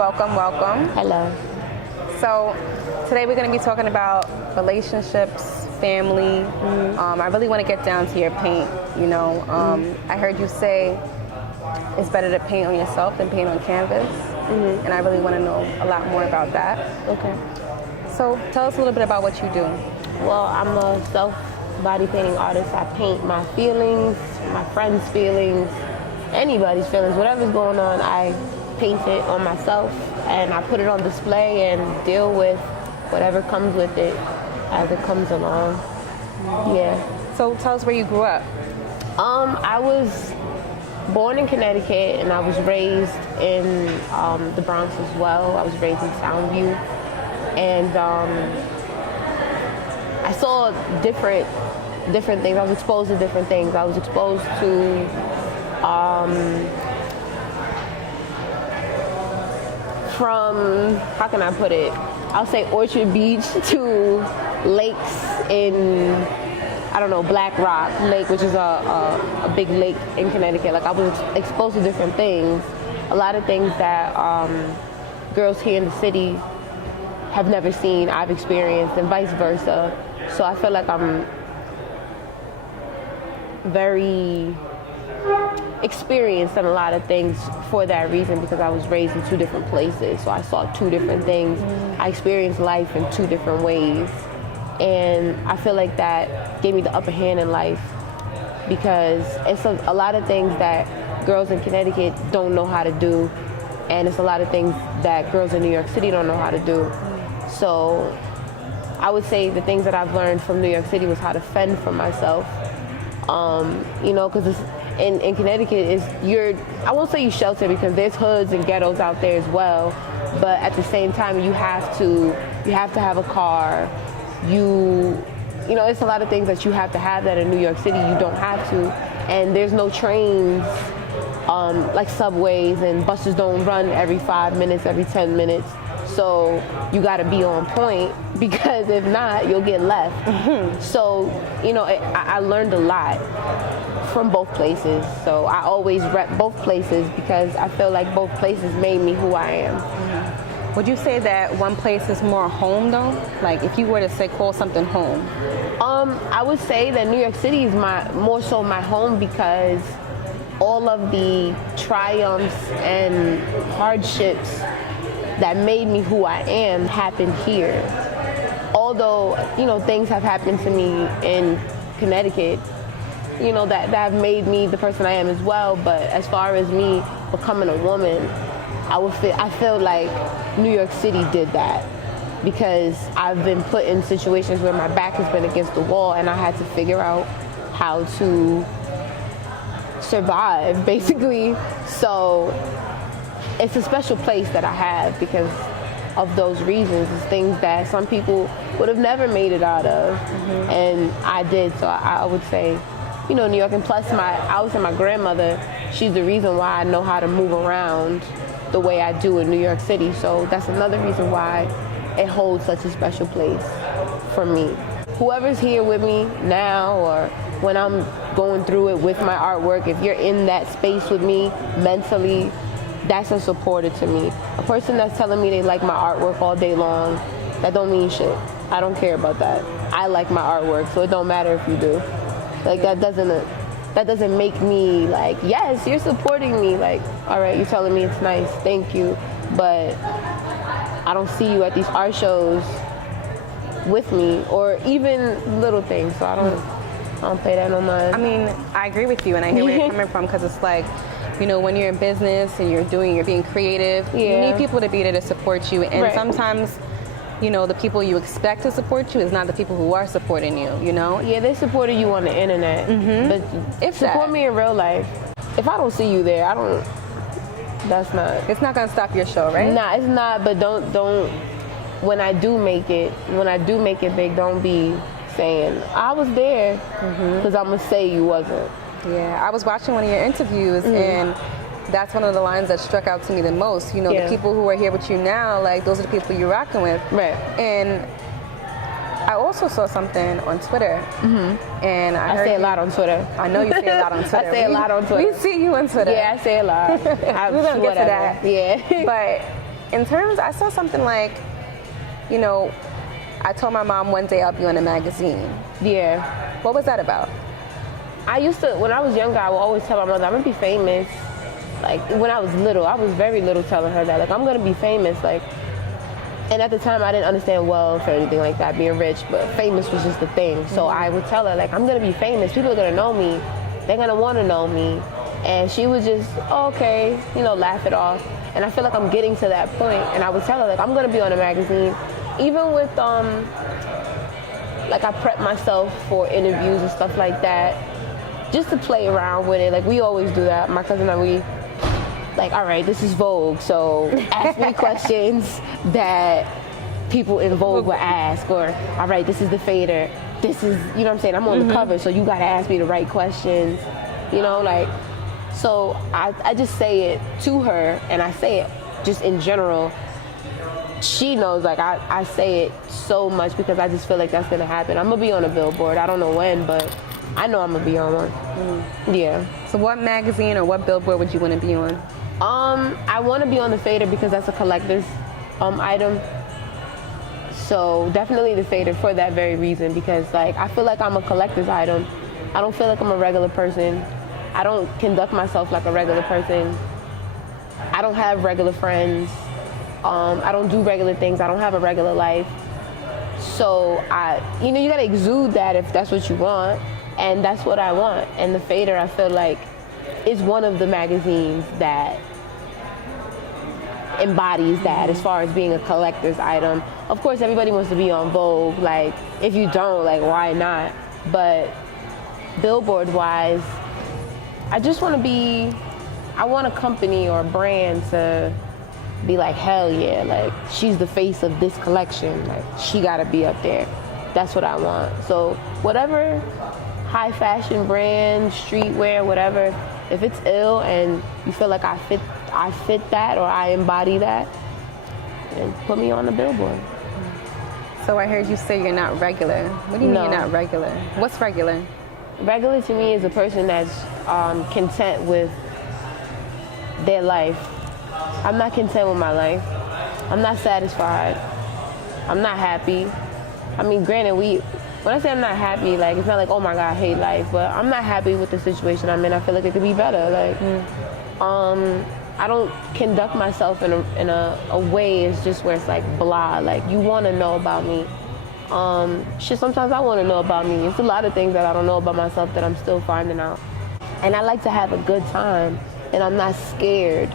Welcome, welcome. Hello. So today we're going to be talking about relationships, family. I really want to get down to your paint. I heard you say it's better to paint on yourself than paint on canvas. And I really want to know a lot more about that. Okay. So tell us a little bit about what you do. Well, I'm a self-body painting artist. I paint my feelings, my friends' feelings, anybody's feelings, whatever's going on, I paint it on myself and I put it on display and deal with whatever comes with it as it comes along. Yeah. So tell us where you grew up. I was born in Connecticut and I was raised in the Bronx as well. I was raised in Soundview, and I saw different things. I was exposed to different things. I was exposed to from, how can I put it? I'll say Orchard Beach to lakes in, I don't know, Black Rock Lake, which is a big lake in Connecticut. Like, I was exposed to different things, a lot of things that girls here in the city have never seen, I've experienced, and vice versa. So I feel like I'm very experienced in a lot of things for that reason, because I was raised in two different places. So I saw two different things. I experienced life in two different ways. And I feel like that gave me the upper hand in life, because it's a lot of things that girls in Connecticut don't know how to do, and it's a lot of things that girls in New York City don't know how to do. So I would say the things that I've learned from New York City was how to fend for myself. Because in Connecticut, I won't say you shelter, because there's hoods and ghettos out there as well, but at the same time you have to have a car. It's a lot of things that you have to have that in New York City you don't have to, and there's no trains like subways, and buses don't run every 5 minutes, every 10 minutes. So you got to be on point, because if not, you'll get left. So, I learned a lot from both places. So I always rep both places, because I feel like both places made me who I am. Would you say that one place is more home, though? Like, if you were to call something home? I would say that New York City is more so my home, because all of the triumphs and hardships that made me who I am happened here. Although, things have happened to me in Connecticut, that have made me the person I am as well. But as far as me becoming a woman, I feel like New York City did that, because I've been put in situations where my back has been against the wall and I had to figure out how to survive, basically. So it's a special place that I have because of those reasons. It's things that some people would have never made it out of, and I did. So I would say, New York. And plus, I would say my grandmother, she's the reason why I know how to move around the way I do in New York City. So that's another reason why it holds such a special place for me. Whoever's here with me now, or when I'm going through it with my artwork, if you're in that space with me mentally, that's a supporter to me. A person that's telling me they like my artwork all day long, that don't mean shit. I don't care about that. I like my artwork, so it don't matter if you do. Like, that doesn't make me like, yes, you're supporting me. Like, all right, you're telling me it's nice, thank you, but I don't see you at these art shows with me, or even little things. So I don't pay that no mind. I mean, I agree with you, and I hear where you're coming from, because it's like, when you're in business and you're being creative, you need people to be there to support you. And sometimes, the people you expect to support you is not the people who are supporting you, Yeah, they supported you on the internet. But if support me in real life, if I don't see you there, it's not going to stop your show, right? Nah, it's not, but don't, when I do make it big, don't be saying, I was there, because I'm going to say you wasn't. Yeah, I was watching one of your interviews, and that's one of the lines that struck out to me the most. The people who are here with you now, like, those are the people you're rocking with. Right. And I also saw something on Twitter, and I heard say a lot on Twitter. I know you say a lot on Twitter. I say a lot on Twitter. We see you on Twitter. Yeah, I say a lot. We're going to get to that. Yeah. But in terms, I saw something like, you know, I told my mom one day I'll be on a magazine. Yeah. What was that about? I used to, when I was younger, I would always tell my mother, I'm gonna be famous. Like, when I was little, I was very little telling her that, like, I'm gonna be famous. Like, and at the time, I didn't understand wealth or anything like that, being rich, but famous was just the thing. So I would tell her, like, I'm gonna be famous. People are gonna know me. They're gonna wanna know me. And she would just, oh, okay, you know, laugh it off. And I feel like I'm getting to that point. And I would tell her, like, I'm gonna be on a magazine. Even with, like, I prep myself for interviews and stuff like that, just to play around with it. Like, we always do that. My cousin and we, like, all right, this is Vogue, so ask me questions that people in Vogue would ask. Or, all right, this is the fader. This is, you know what I'm saying? I'm on the cover, so you gotta ask me the right questions. You know, like, so I just say it to her, and I say it just in general. She knows, like, I say it so much because I just feel like that's gonna happen. I'm gonna be on a billboard. I don't know when, but I know I'm gonna be on one. Yeah. So what magazine or what billboard would you want to be on? I want to be on the fader because that's a collector's item. So definitely the fader for that very reason, because, like, I feel like I'm a collector's item. I don't feel like I'm a regular person. I don't conduct myself like a regular person. I don't have regular friends. I don't do regular things. I don't have a regular life. So you know, you gotta exude that if that's what you want, and that's what I want. And the fader, I feel like, is one of the magazines that embodies that as far as being a collector's item. Of course, everybody wants to be on Vogue. Like, if you don't, like, why not? But billboard-wise, I just want to be, I want a company or a brand to be like, hell yeah, like, she's the face of this collection. Like, she got to be up there. That's what I want. So whatever high fashion brand, streetwear, whatever, if it's ill and you feel like I fit that or I embody that, then put me on the billboard. So I heard you say you're not regular. What do you mean you're not regular? What's regular? Regular to me is a person that's content with their life. I'm not content with my life. I'm not satisfied. I'm not happy. I mean, granted, when I say I'm not happy, like, it's not like, oh my God, I hate life, but I'm not happy with the situation I'm in. I feel like it could be better. Like, I don't conduct myself in a way it's just where it's like blah. Like, you want to know about me. Shit, sometimes I want to know about me. It's a lot of things that I don't know about myself that I'm still finding out. And I like to have a good time, and I'm not scared.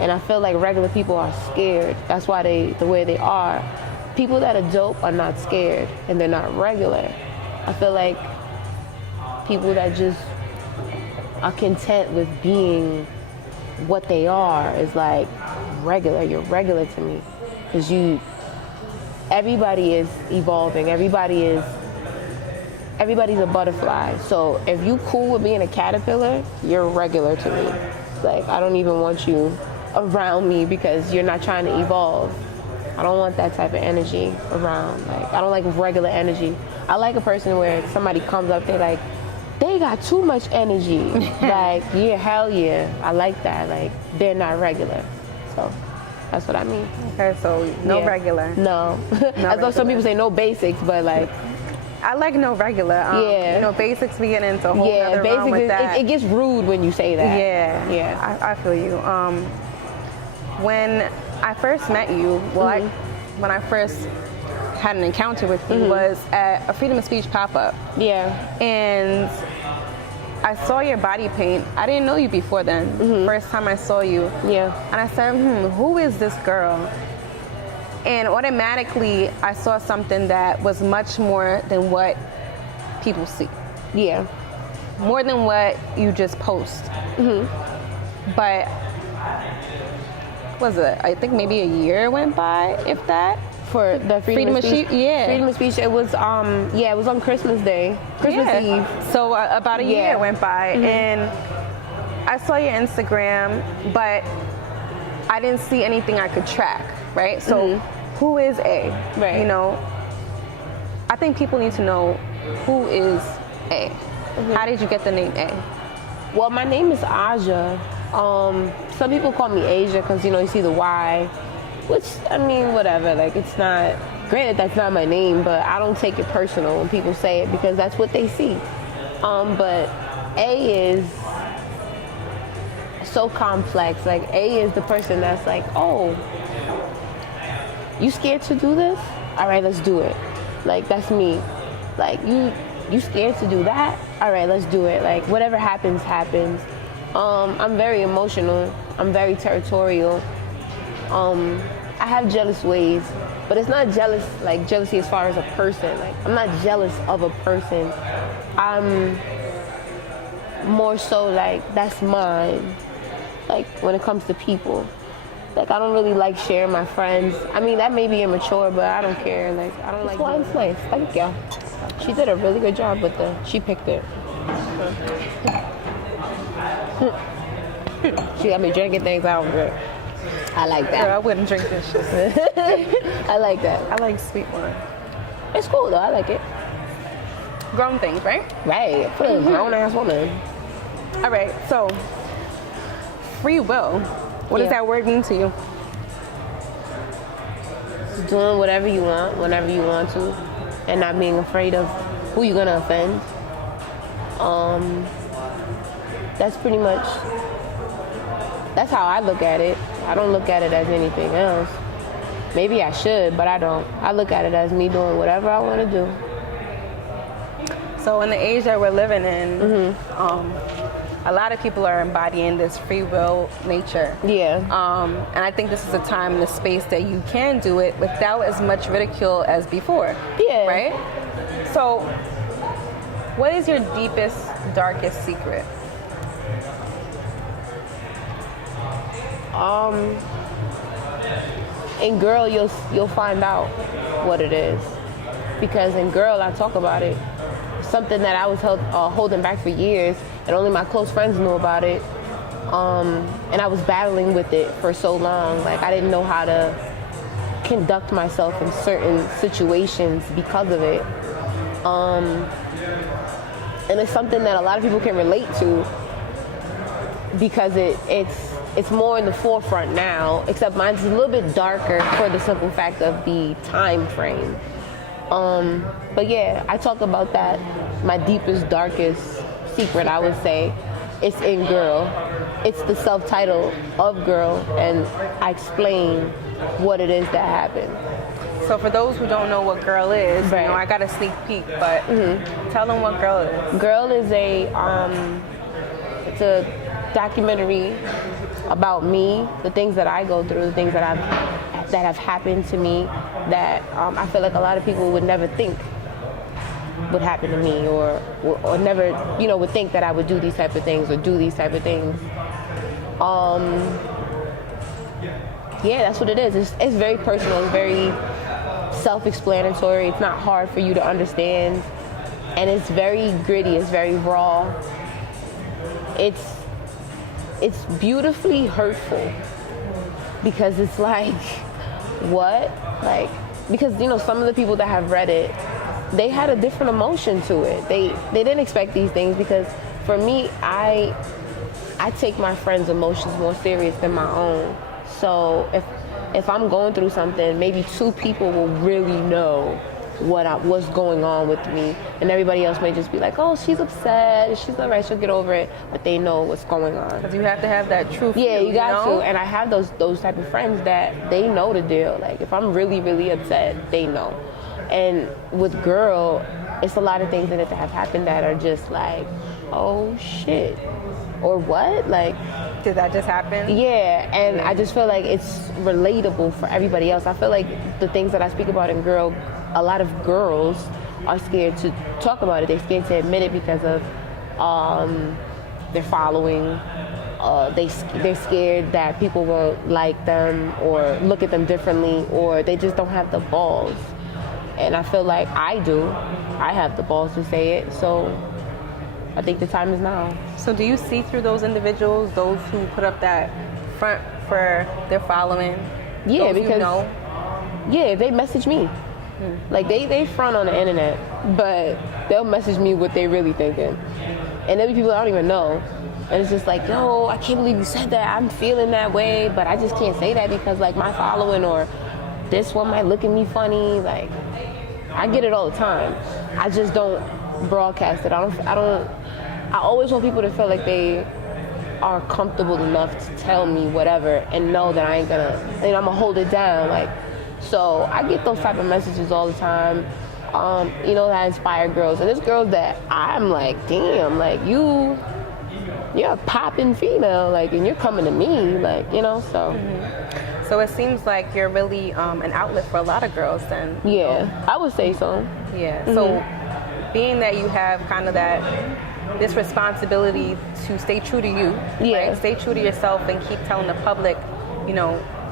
And I feel like regular people are scared. That's why the way they are. People that are dope are not scared, and they're not regular. I feel like people that just are content with being what they are is like regular. You're regular to me, because everybody is evolving. Everybody's a butterfly. So if you cool with being a caterpillar, you're regular to me. Like, I don't even want you around me because you're not trying to evolve. I don't want that type of energy around. Like, I don't like regular energy. I like a person where somebody comes up, they're like, they got too much energy. Like, yeah, hell yeah. I like that. Like, they're not regular. So that's what I mean. Okay, so no regular. No. I know some people say no basics, but like, I like no regular. Yeah. You know, basics, we get into a whole other realm with that. It gets rude when you say that. Yeah. Yeah. I feel you. When I first met you, when I first had an encounter with you was at a freedom of speech pop-up. Yeah. And I saw your body paint. I didn't know you before then. First time I saw you. Yeah. And I said, who is this girl? And automatically I saw something that was much more than what people see. Yeah. More than what you just post. But was it? I think maybe a year went by, if that. For the freedom of speech. Yeah. Freedom of speech. It was it was on Christmas Day, Christmas Eve. So about a year went by, and I saw your Instagram, but I didn't see anything I could track. Right. So who is A? Right. You know, I think people need to know who is A. How did you get the name A? Well, my name is Aja. Some people call me Asia because, you know, you see the Y. which, I mean, whatever. Like, it's not, granted, that's not my name, but I don't take it personal when people say it because that's what they see. But A is so complex. Like, A is the person that's like, oh, you scared to do this? All right, let's do it. Like, that's me. Like, you scared to do that? All right, let's do it. Like, whatever happens, happens. I'm very emotional. I'm very territorial. I have jealous ways, but it's not jealousy as far as a person. Like, I'm not jealous of a person. I'm more so like, that's mine. Like, when it comes to people. Like, I don't really like sharing my friends. I mean, that may be immature, but I don't care. Like, I don't like. Well, it's nice. Thank you. She did a really good job with she picked it. She got me drinking things out of it. I like that. Girl, I wouldn't drink this shit. I like that. I like sweet wine. It's cool though. I like it. Grown things, right? Right. For a grown ass woman. All right. So, free will. What does that word mean to you? Doing whatever you want, whenever you want to, and not being afraid of who you're gonna offend. That's pretty much. That's how I look at it. I don't look at it as anything else. Maybe I should, but I don't. I look at it as me doing whatever I want to do. So in the age that we're living in, a lot of people are embodying this free will nature. Yeah. And I think this is a time and a space that you can do it without as much ridicule as before. Yeah. Right? So what is your deepest, darkest secret? In Girl, you'll find out what it is, because in Girl I talk about it. Something that I was holding back for years, and only my close friends knew about it. And I was battling with it for so long. Like, I didn't know how to conduct myself in certain situations because of it. And it's something that a lot of people can relate to because it's more in the forefront now, except mine's a little bit darker for the simple fact of the time frame. But yeah, I talk about that. My deepest, darkest secret, I would say, it's in Girl. It's the self-title of Girl, and I explain what it is that happened. So for those who don't know what Girl is, right. I got a sneak peek, but tell them what Girl is. Girl is it's a documentary about me, the things that I go through, the things that have happened to me that I feel like a lot of people would never think would happen to me, or never, would think that I would do these type of things or do these type of things. Yeah, that's what it is. It's very personal. It's very self-explanatory. It's not hard for you to understand, and it's very gritty. It's very raw. It's beautifully hurtful because it's like, what? Like, because some of the people that have read it, they had a different emotion to it. They didn't expect these things, because for me, I take my friends' emotions more serious than my own. So if I'm going through something, maybe two people will really know what's going on with me, and everybody else may just be like, oh, she's upset, she's all right, she'll get over it, but they know what's going on. Because you have to have that truth. Yeah, you got to. And I have those type of friends that they know the deal. Like, if I'm really, really upset, they know. And with Girl, it's a lot of things that have happened that are just like, oh shit, or what? Like, did that just happen? Yeah, and I just feel like it's relatable for everybody else. I feel like the things that I speak about in Girl, a lot of girls are scared to talk about it. They're scared to admit it because of their following. They're scared that people won't like them or look at them differently, or they just don't have the balls. And I feel like I do. I have the balls to say it, so I think the time is now. So do you see through those individuals, those who put up that front for their following? Yeah, because yeah, they message me. Like, they front on the internet, but they'll message me what they really thinking. And there'll be people I don't even know. And it's just like, yo, I can't believe you said that. I'm feeling that way, but I just can't say that because like my following or this one might look at me funny. Like, I get it all the time. I just don't broadcast it. I always want people to feel like they are comfortable enough to tell me whatever and know that I ain't gonna, I'm gonna hold it down. Like, so I get those type of messages all the time. That inspire girls. And there's girls that I'm like, damn, like you're a popping female, like, and you're coming to me, like, so. Mm-hmm. So it seems like you're really an outlet for a lot of girls then. Yeah, I would say so. Yeah, so being that you have kind of this responsibility to stay true to you, right? Stay true to yourself and keep telling the public,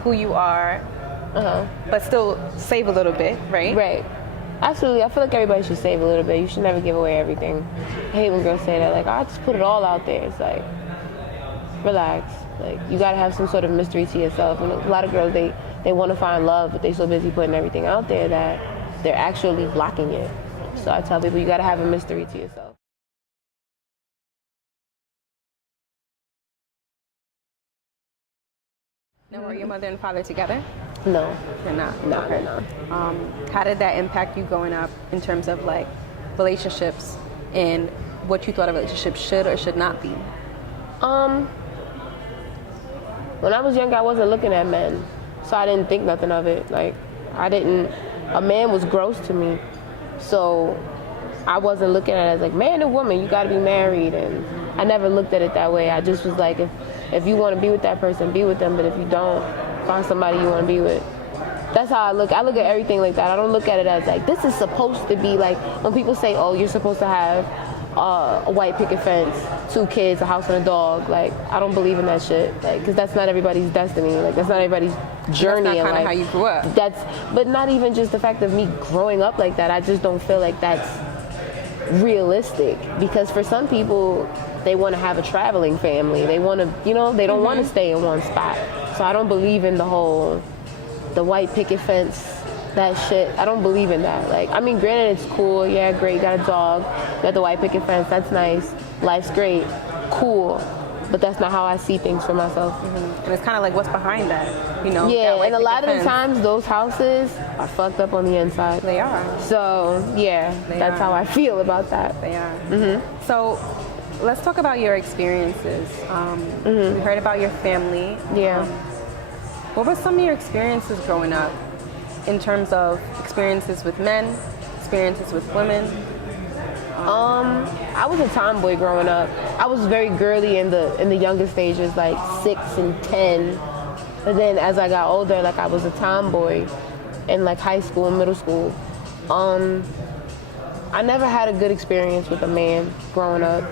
who you are, but still save a little bit, right? Right. Absolutely. I feel like everybody should save a little bit. You should never give away everything. I hate when girls say that, like, I just put it all out there. It's like, relax. Like, you gotta have some sort of mystery to yourself. And a lot of girls, they want to find love, but they're so busy putting everything out there that they're actually blocking it. So I tell people, you gotta have a mystery to yourself. Now, were your mother and father together? No. They're not? No, Okay. they're not. How did that impact you growing up in terms of like relationships and what you thought a relationship should or should not be? When I was young, I wasn't looking at men, so I didn't think nothing of it. Like, a man was gross to me, so I wasn't looking at it as like, man and woman, you gotta be married, and I never looked at it that way. I just was like, if you want to be with that person, be with them, but if you don't, find somebody you want to be with. That's how I look. I look at everything like that. I don't look at it as like, this is supposed to be like, when people say, oh, you're supposed to have a white picket fence, 2 kids, a house and a dog. Like, I don't believe in that shit. Like, because that's not everybody's destiny. Like, that's not everybody's journey. That's not kind of like, how you grew up. But not even just the fact of me growing up like that. I just don't feel like that's realistic. Because for some people, they want to have a traveling family. They want to, they don't want to stay in one spot. So I don't believe in the white picket fence, that shit. I don't believe in that. Like, I mean, granted, it's cool. Yeah, great. You got a dog. You got the white picket fence. That's nice. Life's great. Cool. But that's not how I see things for myself. And it's kind of like, what's behind that? Yeah, and a lot of the times, those houses are fucked up on the inside. They are. So, yeah, that's how I feel about that. They are. So, let's talk about your experiences. We heard about your family. Yeah. What were some of your experiences growing up in terms of experiences with men, experiences with women? I was a tomboy growing up. I was very girly in the younger stages, like 6 and 10. But then as I got older, like, I was a tomboy in like high school and middle school. I never had a good experience with a man growing up.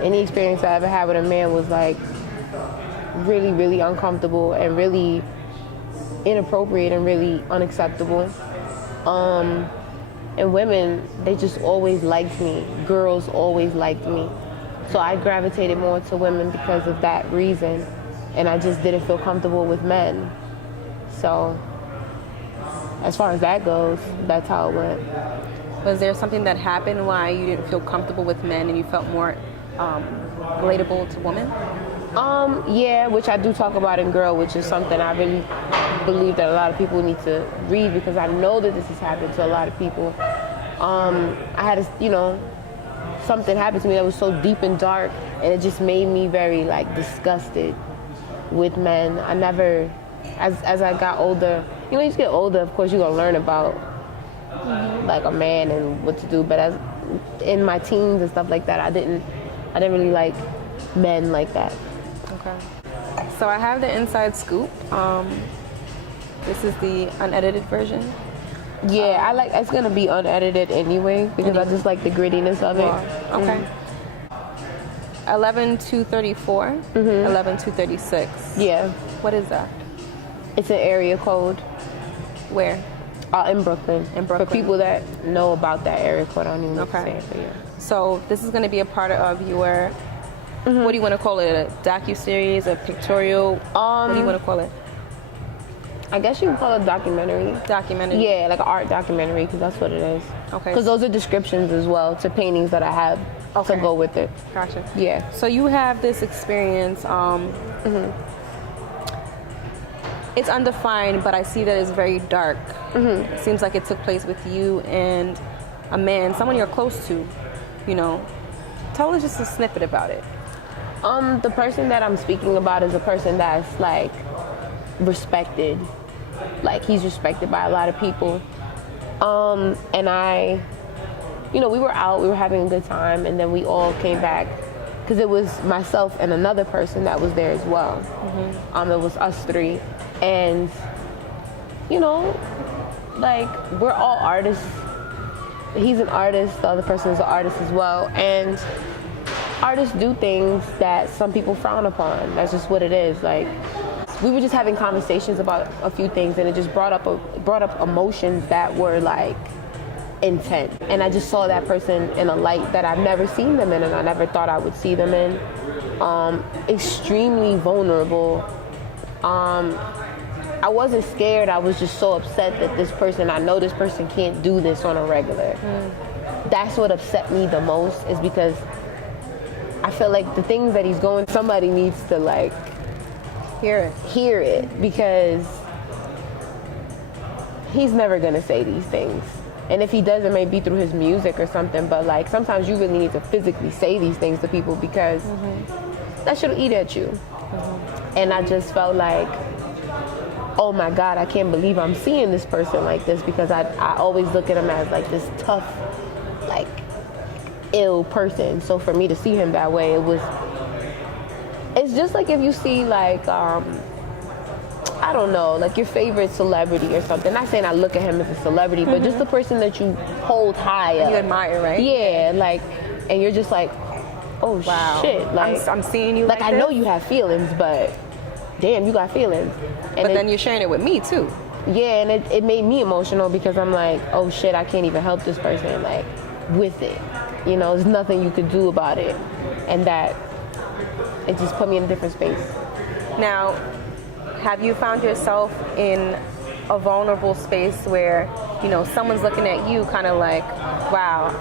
Any experience I ever had with a man was like really, really uncomfortable and really inappropriate and really unacceptable. And women, they just always liked me. Girls always liked me. So I gravitated more to women because of that reason. And I just didn't feel comfortable with men. So as far as that goes, that's how it went. Was there something that happened why you didn't feel comfortable with men and you felt more relatable to women? Yeah, which I do talk about in Girl, which is something I really believe that a lot of people need to read because I know that this has happened to a lot of people. I had something happened to me that was so deep and dark, and it just made me very like disgusted with men. I never, as I got older, you just get older, of course you're gonna learn about like a man and what to do, but as in my teens and stuff like that, I didn't really like men like that. Okay. So I have the inside scoop. This is the unedited version. Yeah, it's gonna be unedited anyway because I just like the grittiness of it. Okay. 11-234, 11-236. Yeah. What is that? It's an area code. Where? In Brooklyn. For people that know about that area code, I don't even know what to say it, but yeah. So this is going to be a part of your, what do you want to call it? A docu-series, a pictorial? What do you want to call it? I guess you can call it a documentary. Documentary? Yeah, like an art documentary, because that's what it is. Okay. Because those are descriptions as well to paintings that I have to go with it. Gotcha. Yeah. So you have this experience. It's undefined, but I see that it's very dark. It seems like it took place with you and a man, someone you're close to. You know, tell us just a snippet about it. The person that I'm speaking about is a person that's like respected. Like, he's respected by a lot of people. And I, you know, we were out, we were having a good time, and then we all came back because it was myself and another person that was there as well. It was us three. And, you know, like, we're all artists. He's an artist, the other person is an artist as well. And artists do things that some people frown upon. That's just what it is. Like, we were just having conversations about a few things, and it just brought up emotions that were like intense. And I just saw that person in a light that I've never seen them in, and I never thought I would see them in. Extremely vulnerable. I wasn't scared. I was just so upset that I know this person can't do this on a regular. That's what upset me the most, is because I feel like the things that he's going, somebody needs to like hear it, because he's never gonna say these things. And if he does, it may be through his music or something, but like sometimes you really need to physically say these things to people, because that shit'll eat at you. And I just felt like, oh my God, I can't believe I'm seeing this person like this, because I always look at him as like this tough, like ill person. So for me to see him that way, it's just like if you see like, I don't know, like your favorite celebrity or something. Not saying I look at him as a celebrity, but just the person that you hold high up. You admire, right? Yeah, like, and you're just like, oh wow, shit. Like, I'm seeing you like I know you have feelings, but damn, you got feelings. And but then you're sharing it with me too. Yeah, and it made me emotional, because I'm like, oh shit, I can't even help this person like with it. You know, there's nothing you could do about it. And that, it just put me in a different space. Now, have you found yourself in a vulnerable space where, you know, someone's looking at you kind of like, wow,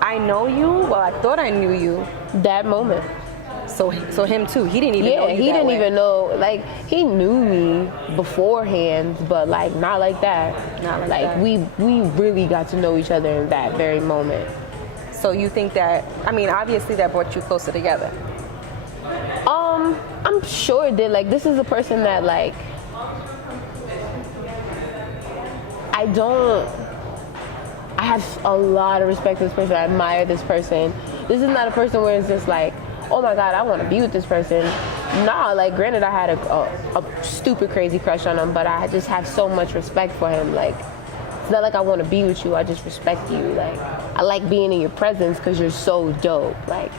I know you? Well, I thought I knew you. That moment. So him too. He didn't even know you. Yeah, he didn't even know. Like, he knew me beforehand, but like not like that. Not like that. We really got to know each other in that very moment. So you think that, I mean, obviously that brought you closer together. I'm sure it did. Like, this is a person that like, I have a lot of respect for this person. I admire this person. This is not a person where it's just like, oh my God, I want to be with this person. Nah, like, granted, I had a stupid, crazy crush on him, but I just have so much respect for him. Like, it's not like I want to be with you. I just respect you. Like, I like being in your presence because you're so dope. Like,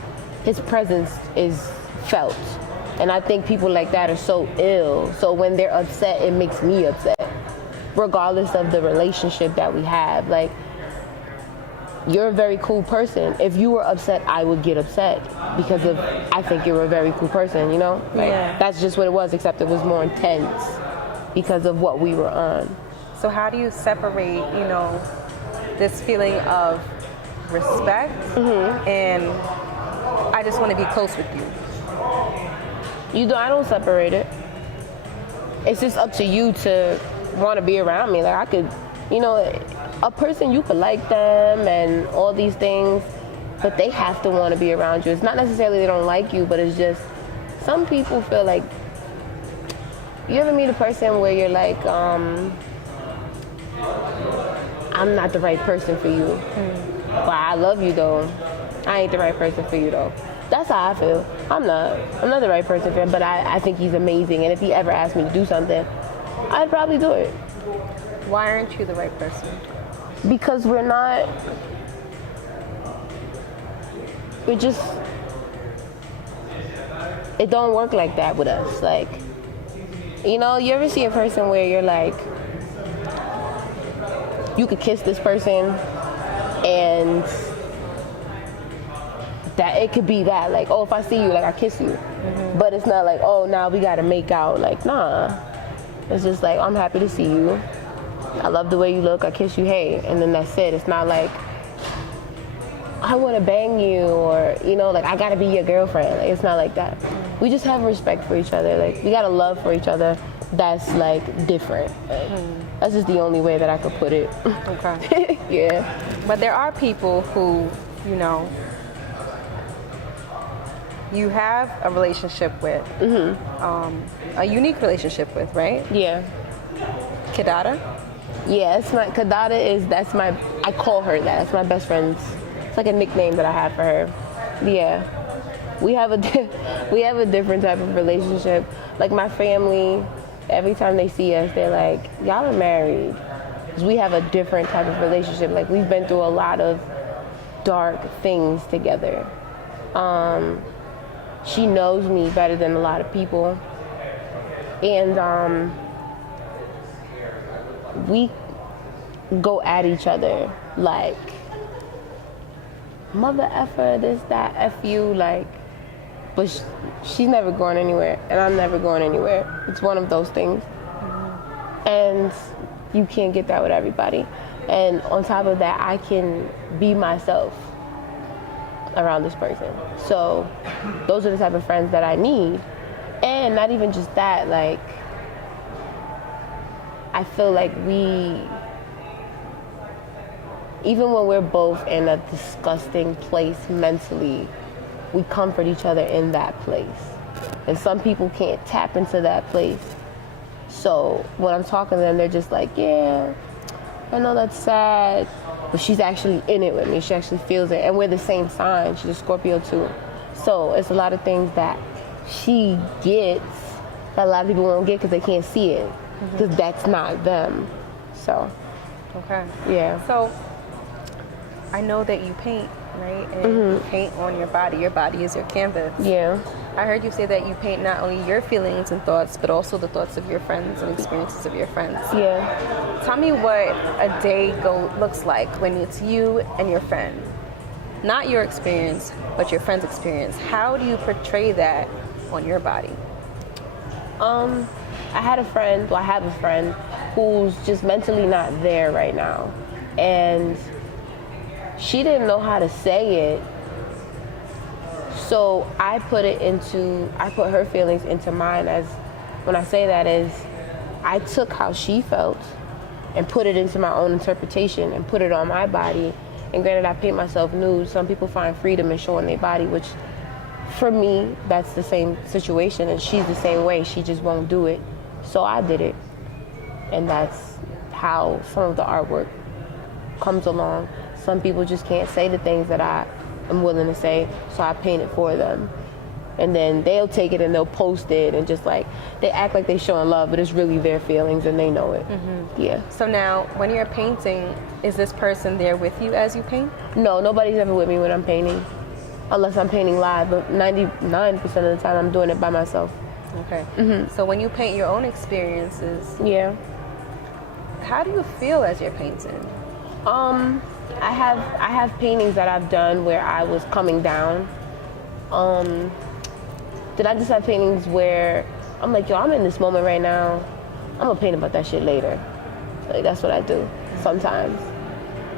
his presence is felt. And I think people like that are so ill. So when they're upset, it makes me upset, regardless of the relationship that we have. Like, you're a very cool person. If you were upset, I would get upset because I think you're a very cool person, you know? Like, that's just what it was, except it was more intense because of what we were on. So how do you separate, you know, this feeling of respect and I just want to be close with you? I don't separate it. It's just up to you to want to be around me. Like, I could, you know, a person, you could like them and all these things, but they have to want to be around you. It's not necessarily they don't like you, but it's just some people feel like, you ever meet a person where you're like, I'm not the right person for you. But I love you though. I ain't the right person for you though. That's how I feel. I'm not the right person for him, but I think he's amazing. And if he ever asked me to do something, I'd probably do it. Why aren't you the right person? Because it don't work like that with us. Like, you know, you ever see a person where you're like, you could kiss this person and that it could be that, like, oh, if I see you, like, I kiss you. But it's not like, oh, now we gotta make out. Like, nah. It's just like, I'm happy to see you. I love the way you look. I kiss you, hey. And then that's it. It's not like I want to bang you, or, you know, like, I got to be your girlfriend. Like, it's not like that. We just have respect for each other. Like, we got a love for each other that's, like, different. That's just the only way that I could put it. Okay. Yeah. But there are people who, you know, you have a relationship with, a unique relationship with, right? Yeah. Kidada? Yeah, it's my, that's my, I call her that. That's my best friend's, it's like a nickname that I have for her. Yeah. We have a different type of relationship. Like, my family, every time they see us, they're like, y'all are married. 'Cause we have a different type of relationship. Like, we've been through a lot of dark things together. She knows me better than a lot of people. And we go at each other like, mother effer, this, that, F you, like, but she's never going anywhere, and I'm never going anywhere. It's one of those things. And you can't get that with everybody. And on top of that, I can be myself around this person. So those are the type of friends that I need. And not even just that, like, I feel like even when we're both in a disgusting place mentally, we comfort each other in that place. And some people can't tap into that place. So when I'm talking to them, they're just like, yeah, I know that's sad, but she's actually in it with me. She actually feels it. And we're the same sign. She's a Scorpio too. So it's a lot of things that she gets that a lot of people won't get because they can't see it. Because that's not them. So, Okay. yeah. So, I know that you paint, right? And you paint on your body. Your body is your canvas. Yeah. I heard you say that you paint not only your feelings and thoughts, but also the thoughts of your friends and experiences of your friends. Yeah. Tell me what a day looks like when it's you and your friend. Not your experience, but your friend's experience. How do you portray that on your body? I have a friend who's just mentally not there right now. And she didn't know how to say it. So I put her feelings into mine. As when I say that is, I took how she felt and put it into my own interpretation and put it on my body. And granted, I paint myself nude. Some people find freedom in showing their body, which for me, that's the same situation. And she's the same way. She just won't do it. So I did it. And that's how some of the artwork comes along. Some people just can't say the things that I am willing to say, so I paint it for them. And then they'll take it and they'll post it and just like, they act like they're showing love, but it's really their feelings and they know it. Yeah. So now, when you're painting, is this person there with you as you paint? No, nobody's ever with me when I'm painting, unless I'm painting live, but 99% of the time I'm doing it by myself. Okay. So when you paint your own experiences, Yeah. how do you feel as you're painting? I have paintings that I've done where I was coming down. Then I just have paintings where I'm like, yo, I'm in this moment right now. I'm gonna paint about that shit later. Like, that's what I do sometimes.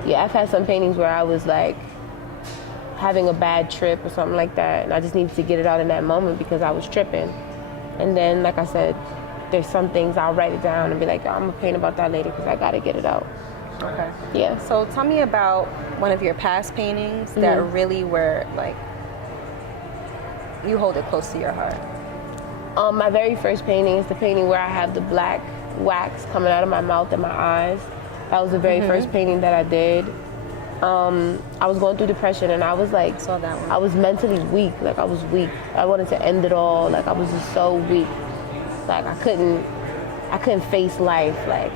Yeah, I've had some paintings where I was like having a bad trip or something like that, and I just needed to get it out in that moment because I was tripping. And then, like I said, there's some things I'll write it down and be like, yo, I'm gonna paint about that later because I gotta get it out. Okay. Yeah. So tell me about one of your past paintings that really were like, you hold it close to your heart. My very first painting is the painting where I have the black wax coming out of my mouth and my eyes. That was the very first painting that I did. I was going through depression and I was like, Saw that one. I was mentally weak. Like, I was weak. I wanted to end it all. Like, I was just so weak. Like, I couldn't face life. Like,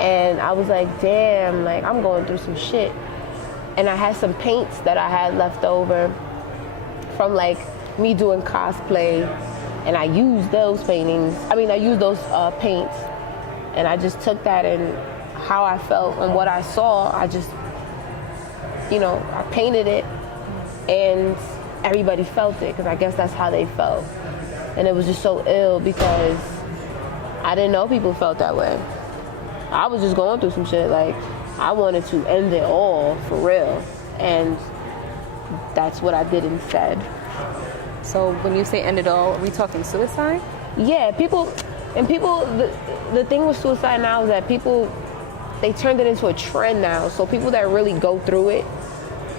and I was like, damn, like, I'm going through some shit. And I had some paints that I had left over from like me doing cosplay, and I used those paintings. I used those paints, and I just took that and how I felt and what I saw. I just, I painted it, and everybody felt it because I guess that's how they felt. And it was just so ill because I didn't know people felt that way. I was just going through some shit. Like, I wanted to end it all for real. and that's what I did instead. So when you say end it all, are we talking suicide? Yeah, the thing with suicide now is that people, they turned it into a trend now. So people that really go through it,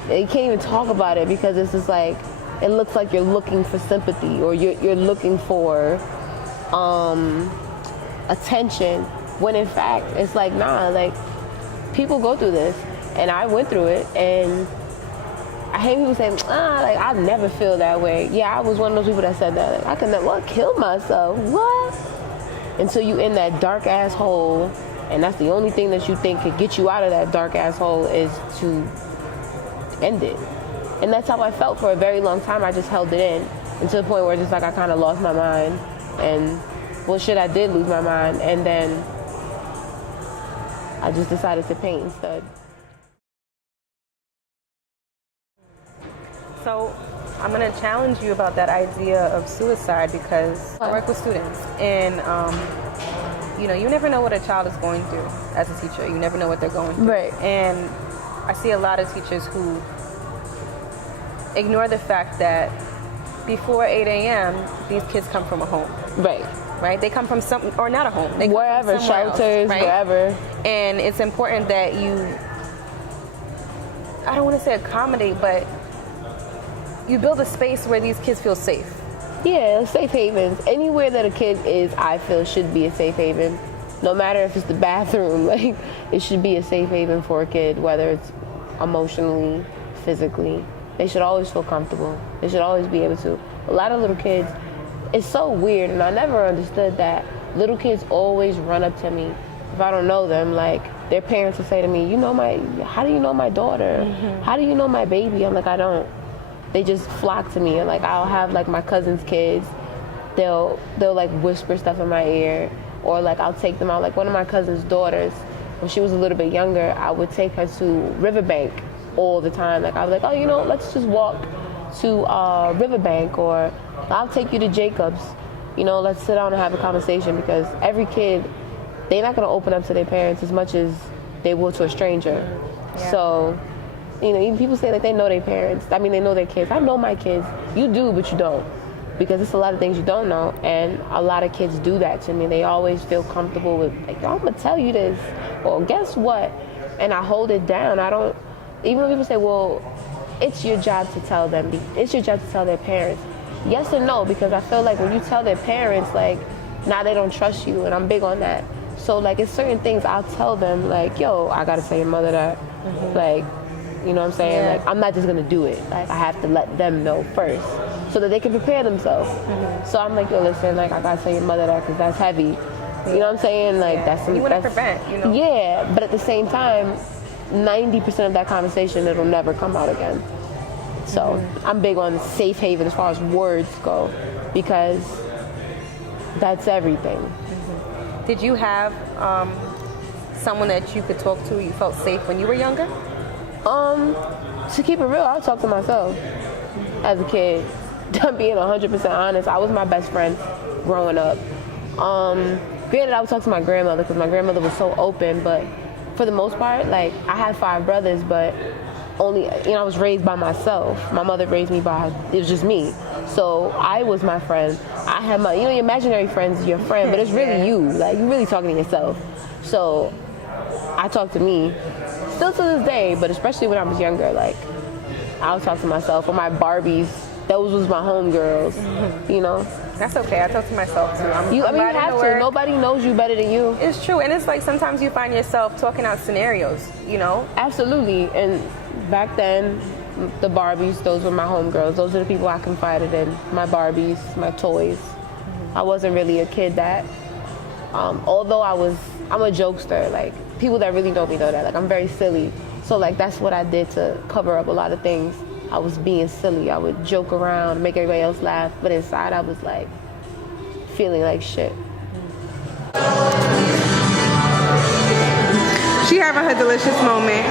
they can't even talk about it because it's just like, it looks like you're looking for sympathy or you're looking for attention, when in fact it's like, nah, like people go through this, and I went through it, and I hate people saying, like I never feel that way. Yeah, I was one of those people that said that. Like, I can never kill myself. What? Until you in that dark ass hole, and that's the only thing that you think could get you out of that dark ass hole is to end it. And that's how I felt for a very long time. I just held it in until the point where just like I kind of lost my mind, and well, shit, I did lose my mind, and then I just decided to paint instead. So I'm going to challenge you about that idea of suicide because I work with students, and you never know what a child is going through as a teacher. You never know what they're going through. Right. And I see a lot of teachers who ignore the fact that before 8 a.m., these kids come from a home. Right? They come from something, or not a home. They come wherever, from shelters, else, right? wherever. And it's important that you, I don't want to say accommodate, but you build a space where these kids feel safe. Yeah, safe havens. Anywhere that a kid is, I feel, should be a safe haven. No matter if it's the bathroom, like, it should be a safe haven for a kid, whether it's emotionally, physically. They should always feel comfortable. They should always be able to. A lot of little kids, it's so weird, and I never understood that. Little kids always run up to me if I don't know them. Like, their parents will say to me, how do you know my daughter? Mm-hmm. How do you know my baby? I'm like, I don't. They just flock to me, and like I'll have like my cousin's kids. They'll like whisper stuff in my ear, or like I'll take them out. Like one of my cousin's daughters, when she was a little bit younger, I would take her to Riverbank all the time. Like I was like, let's just walk to Riverbank, or I'll take you to Jacobs. Let's sit down and have a conversation, because every kid, they're not gonna open up to their parents as much as they will to a stranger. Yeah. So, even people say like they know their parents. I mean, they know their kids. I know my kids. You do, but you don't, because it's a lot of things you don't know, and a lot of kids do that to me. They always feel comfortable with like, I'm gonna tell you this, or guess what? And I hold it down. I don't. Even when people say, well, it's your job to tell them. It's your job to tell their parents. Yes and no, because I feel like when you tell their parents, like, now they don't trust you, and I'm big on that. So like, it's certain things I'll tell them, like, yo, I gotta tell your mother that. Mm-hmm. Like, you know what I'm saying? Yeah. Like, I'm not just gonna do it. Like, I have to let them know first, so that they can prepare themselves. Mm-hmm. So I'm like, yo, listen, like, I gotta tell your mother that, because that's heavy. You know what I'm saying? Like, that's you want to prevent. Yeah, but at the same time, 90% of that conversation, it'll never come out again. So mm-hmm. I'm big on safe haven as far as words go, because that's everything. Mm-hmm. Did you have someone that you could talk to, you felt safe when you were younger? To keep it real, I talk to myself as a kid. Being 100% honest, I was my best friend growing up. Granted, I would talk to my grandmother, because my grandmother was so open, but for the most part, like, I had 5 brothers, but only, I was raised by myself. My mother raised me it was just me. So I was my friend. I had my, your imaginary friends is your friend, but it's really you. Like, you're really talking to yourself. So I talk to me, still to this day, but especially when I was younger, like, I'll talk to myself. Or my Barbies, those was my homegirls, That's okay. I talk to myself too. You have to. Nobody knows you better than you. It's true, and it's like sometimes you find yourself talking out scenarios, Absolutely. And back then, the Barbies, those were my homegirls. Those are the people I confided in. My Barbies, my toys. Mm-hmm. I wasn't really a kid that, although I'm a jokester. Like, people that really know me know that. Like, I'm very silly. So like, that's what I did to cover up a lot of things. I was being silly. I would joke around, make everybody else laugh, but inside I was like feeling like shit. She having her delicious moment.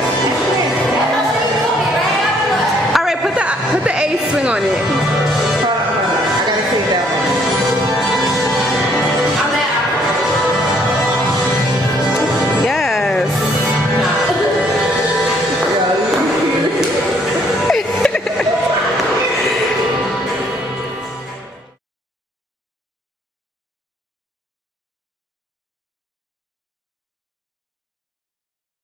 All right, put the A swing on it.